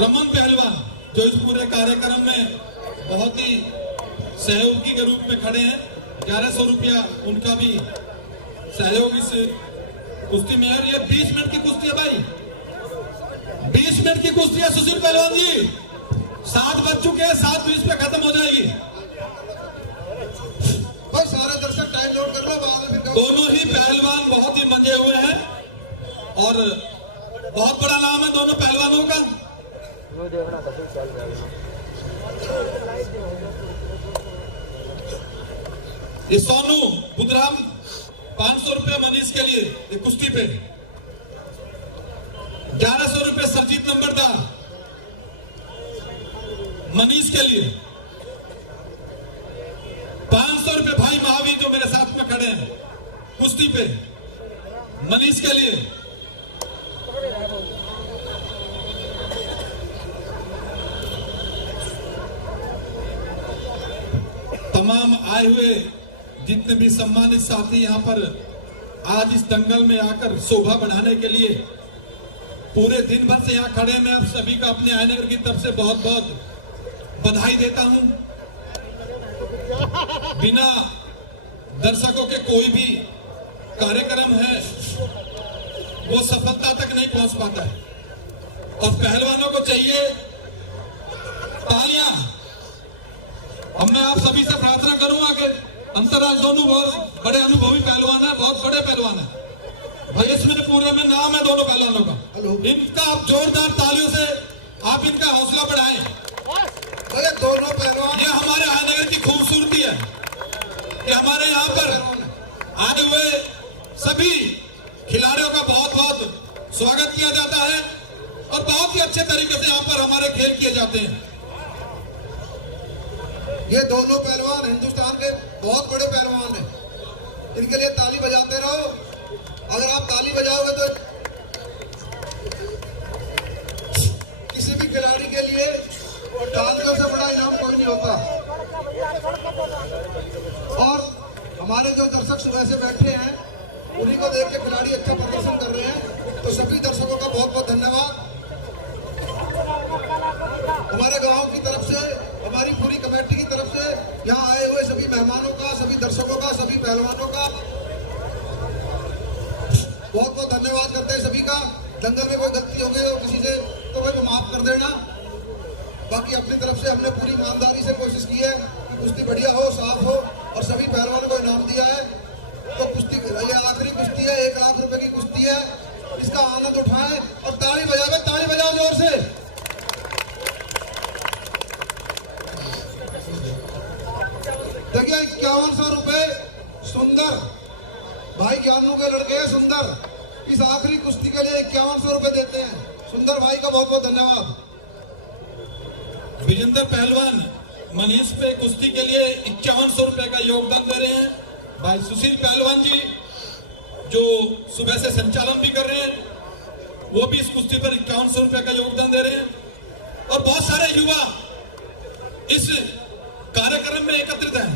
रमन पहलवान जो इस पूरे कार्यक्रम में बहुत ही सहयोगी के रूप में खड़े हैं, 1100 रुपया उनका भी सहयोग इस कुश्ती में। और ये 20 मिनट की कुश्ती है भाई, 20 मिनट की कुश्ती है सुशील पहलवान जी। 7 बज चुके हैं, 7:20 पे खत्म हो जाएगी। भाई सारे दर्शक टाइम नोट कर लो, बाद में दोनों ही पहलवान बहुत ही मजे हुए हैं और बहुत बड़ा नाम है दोनों पहलवानों का। ये सोनू बुधराम 500 रुपए मनीष के लिए ये कुश्ती पे, 1100 रुपए सरजीत नंबरदार मनीष के लिए, 500 रुपए भाई महावीर जो मेरे साथ में खड़े हैं कुश्ती पे मनीष के लिए। तमाम आए हुए जितने भी सम्मानित साथी यहाँ पर आज इस दंगल में आकर शोभा बढ़ाने के लिए पूरे दिन भर से यहाँ खड़े, मैं आप सभी का अपने आयनगर की तरफ से बहुत बहुत बधाई देता हूँ। बिना दर्शकों के कोई भी कार्यक्रम है वो सफलता तक नहीं पहुंच पाता है और पहलवानों को चाहिए तालियां। अब मैं आप सभी से प्रार्थना करूंगा कि अंतरराष्ट्रीय दोनों बहुत बड़े अनुभवी पहलवान है, बहुत बड़े पहलवान है भाई, इसमें पूरे में नाम है दोनों पहलवानों का। इनका आप जोरदार तालियों से आप इनका हौसला बढ़ाएं। अरे दोनों पहलवान, ये हमारे आयनगर की खूबसूरती है कि हमारे यहाँ पर आए हुए सभी खिलाड़ियों का बहुत बहुत स्वागत किया जाता है और बहुत ही अच्छे तरीके से यहाँ पर हमारे खेल किए जाते हैं। ये दोनों पहलवान हिंदुस्तान के बहुत बड़े पहलवान हैं, इनके लिए ताली बजाते रहो। अगर आप ताली बजाओगे तो किसी भी खिलाड़ी के लिए तालियों से बड़ा इनाम कोई नहीं होता। और हमारे जो दर्शक सुबह से बैठे हैं उन्हीं को देख के खिलाड़ी अच्छा प्रदर्शन कर रहे हैं, तो सभी दर्शकों का बहुत बहुत धन्यवाद। हमारे गांव की तरफ से, हमारी पूरी कमेटी की तरफ से, यहाँ आए हुए सभी मेहमानों का, सभी दर्शकों का, सभी पहलवानों का बहुत बहुत धन्यवाद करते हैं सभी का। दंगल में कोई गलती हो गई हो किसी से तो भाई माफ कर देना। बाकी अपनी तरफ से हमने पूरी ईमानदारी से कोशिश की है कि कुश्ती बढ़िया हो, साफ हो और सभी पहलवानों को इनाम दिया है। तो कुश्ती ये आखिरी कुश्ती है, 1 लाख रुपए की कुश्ती है, इसका आनंद उठाएं और ताली बजावे, ताली बजाओ जोर से। देखिए 5100 रुपए सुंदर भाई ज्ञानू के लड़के हैं सुंदर, इस आखिरी कुश्ती के लिए 5100 रुपए देते हैं। सुंदर भाई का बहुत बहुत धन्यवाद। विजेंद्र पहलवान मनीष पे कुश्ती के लिए 5100 रुपए का योगदान दे रहे हैं। भाई सुशील पहलवान जी जो सुबह से संचालन भी कर रहे हैं, वो भी इस कुश्ती पर 5100 रुपए का योगदान दे रहे हैं। और बहुत सारे युवा इस कार्यक्रम में एकत्रित हैं।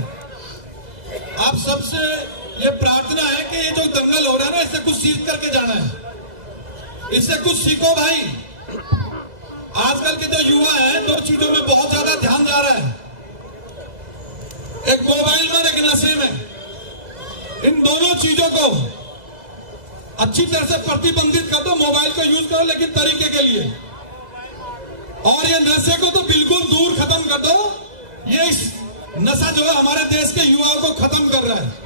आप सबसे ये प्रार्थना है कि ये जो दंगल हो रहा है ना, इससे कुछ सीख करके जाना है, इससे कुछ सीखो भाई। आजकल के जो युवा हैं दो चीजों में बहुत ज्यादा ध्यान जा रहा है, एक मोबाइल में, एक नशे में। इन दोनों चीजों को अच्छी तरह से प्रतिबंधित कर दो। मोबाइल को यूज करो लेकिन तरीके के लिए, और ये नशे को तो बिल्कुल दूर खत्म कर दो। ये इस नशा जो है हमारे देश के युवाओं को खत्म कर रहा है।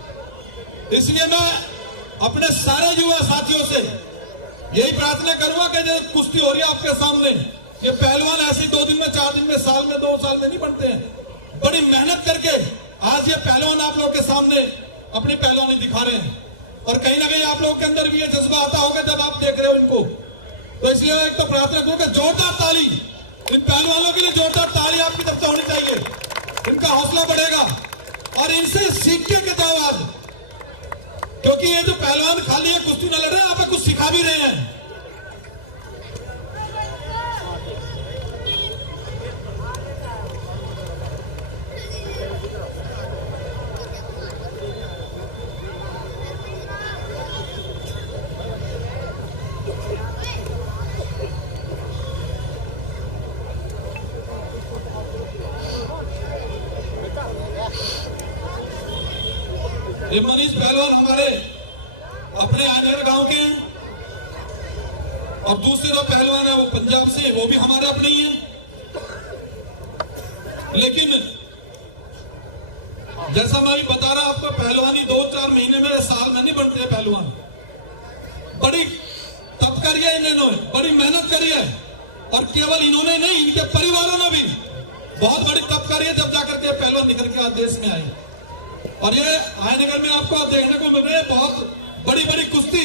इसलिए मैं अपने सारे युवा साथियों से यही प्रार्थना करूंगा कि जो कुश्ती हो रही है आपके सामने, ये पहलवान ऐसे 2 दिन में, 4 दिन में, साल में, 2 साल में नहीं बनते हैं। बड़ी मेहनत करके आज ये पहलवान आप लोग के सामने अपनी पहलवानी दिखा रहे हैं और कहीं ना कहीं आप लोगों के अंदर भी ये जज्बा आता होगा जब आप देख रहे हो इनको। तो इसलिए एक तो प्रार्थना करूंगा जोरदार ताली इन पहलवानों के लिए, जोरदार ताली आपकी तरफ से होनी चाहिए, इनका हौसला बढ़ेगा और इनसे सीख के जाओ आज, क्योंकि ये जो पहलवान खाली है कुश्ती न लड़ रहे हैं, आप कुछ सिखा भी रहे हैं। ये मनीष पहलवान हमारे अपने आनेर गांव के हैं, और दूसरे जो पहलवान है वो पंजाब से, वो भी हमारे अपने ही हैं। लेकिन जैसा मैं भी बता रहा आपको, पहलवानी 2-4 महीने में, साल में नहीं बनते पहलवान। बड़ी तप करी है इन्होंने, बड़ी मेहनत करी है, और केवल इन्होंने नहीं, इनके परिवारों ने भी बहुत बड़ी तप करी है, जब जाकर के पहलवान निकल के आज देश में आए। और ये आयनगर में आपको देखने को मिल रहे हैं बहुत बड़ी बड़ी कुश्ती,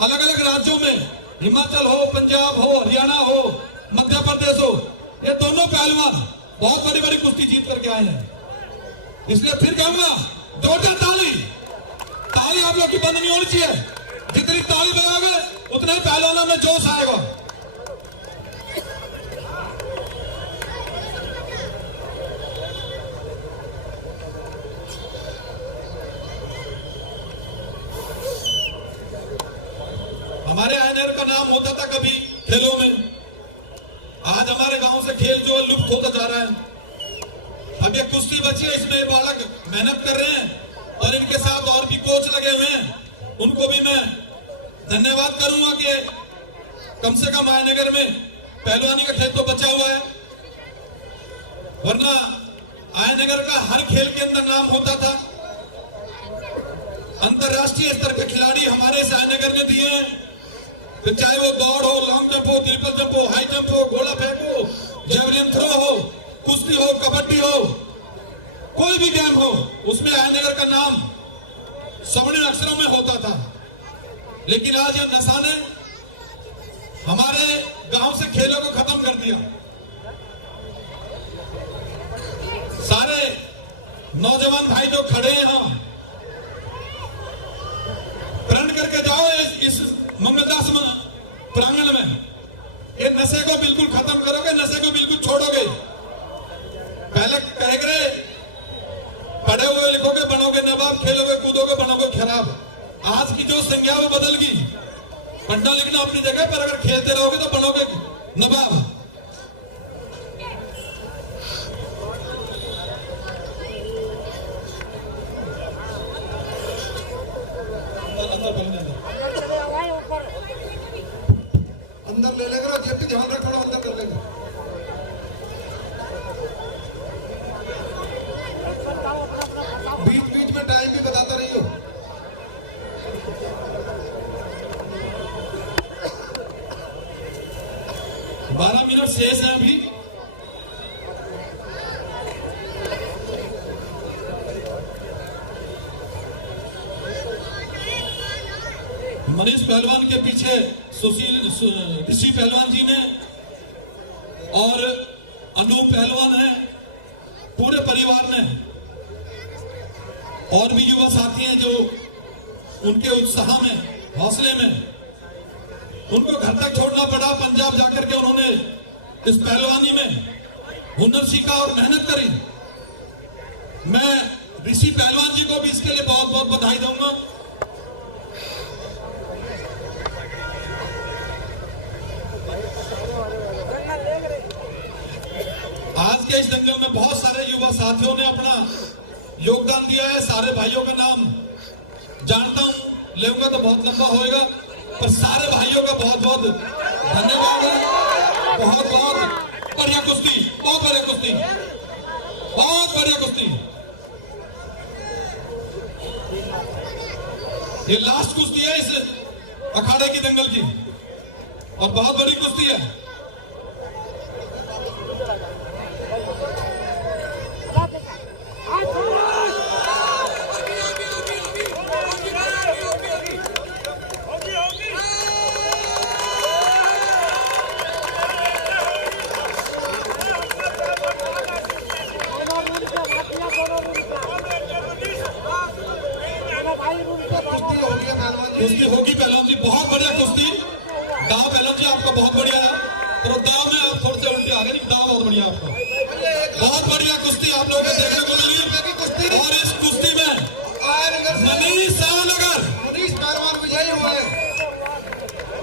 अलग अलग राज्यों में, हिमाचल हो, पंजाब हो, हरियाणा हो, मध्य प्रदेश हो, ये दोनों पहलवान बहुत बड़ी बड़ी कुश्ती जीत करके आए हैं। इसलिए फिर कहूंगा, जोरदार ताली, ताली आप लोग की बंद नहीं होनी चाहिए। जितनी ताली बजाओगे उतने ही पहलवानों में जोश आएगा। हमारे आयनर का नाम होता था कभी खेलों में, आज हमारे गांव से खेल जो लुप्त होता जा रहा है। अब ये कुश्ती बची है, इसमें बालक मेहनत कर रहे हैं, और इनके साथ और भी कोच लगे हुए हैं, उनको भी मैं धन्यवाद करूंगा कि कम से कम आयनगर में पहलवानी का खेल तो बचा हुआ है, वरना आयनगर का हर खेल के अंदर नाम होता था। अंतरराष्ट्रीय स्तर के खिलाड़ी हमारे इस आयनगर ने दिए हैं, तो चाहे वो दौड़ हो, लॉन्ग जंप हो, ट्रिपल जंप हो, हाई जंप हो, गोला फेंक हो, जेवलिन थ्रो हो, कुश्ती हो, कबड्डी हो, कोई भी गेम हो, उसमें आयनगर का नाम स्वर्णिम अक्षरों में होता था। लेकिन आज यह नशा ने हमारे गांव से खेलों को खत्म कर दिया। सारे नौजवान भाई जो खड़े हैं यहां, प्रण करके जाओ इस मंगलदास प्रांगण में, ये नशे को बिल्कुल खत्म करोगे, नशे को बिल्कुल छोड़ोगे। पहले कह गए, पढ़े हुए लिखोगे बनोगे नवाब, खेलोगे कूदोगे बनोगे खराब। आज की जो संज्ञा वो बदल गई, पढ़ना लिखना अपनी जगह पर, अगर खेलते रहोगे तो बनोगे नवाब। अंदर ले लेगा, जेब भी ध्यान रख, थोड़ा अंदर कर लेगा। बीच बीच में टाइम भी बताता रहियो। बारह मिनट शेष है अभी। मनीष पहलवान के पीछे ऋषि पहलवान जी ने और अनूप पहलवान है, पूरे परिवार ने, और भी युवा साथी हैं जो उनके उत्साह में, हौसले में, उनको घर तक छोड़ना पड़ा। पंजाब जाकर के उन्होंने इस पहलवानी में हुनर सीखा और मेहनत करी। मैं ऋषि पहलवान जी को भी इसके लिए बहुत बहुत बधाई दूंगा। आज के इस दंगल में बहुत सारे युवा साथियों ने अपना योगदान दिया है। सारे भाइयों का नाम जानता हूं, लेऊंगा तो बहुत लंबा होएगा, पर सारे भाइयों का बहुत बहुत धन्यवाद है। बहुत बहुत बढ़िया कुश्ती, बहुत बढ़िया कुश्ती, बहुत बढ़िया कुश्ती। ये लास्ट कुश्ती है इस अखाड़े की दंगल की, और बहुत बड़ी कुश्ती है। कुश्ती होगी पहलवान जी, बहुत बढ़िया कुश्ती। दाव पहलवान जी आपका बहुत बढ़िया है, तो दाव में आप थोड़े से उल्टे आ गए, दाव बहुत बढ़िया आपका, बहुत बढ़िया कुश्ती आप लोगों को देखने को मिली। और इस कुश्ती में मनीष पहलवान विजयी हुए।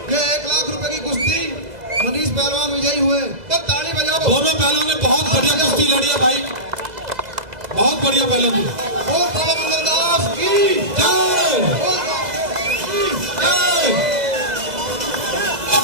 ये 1 लाख रुपए की कुश्ती मनीष पहलवान विजयी हुए, तो ताली बजाओ। दोनों पहलवान ने बहुत बढ़िया कुश्ती लड़ी है भाई, बहुत बढ़िया पहलवान जी।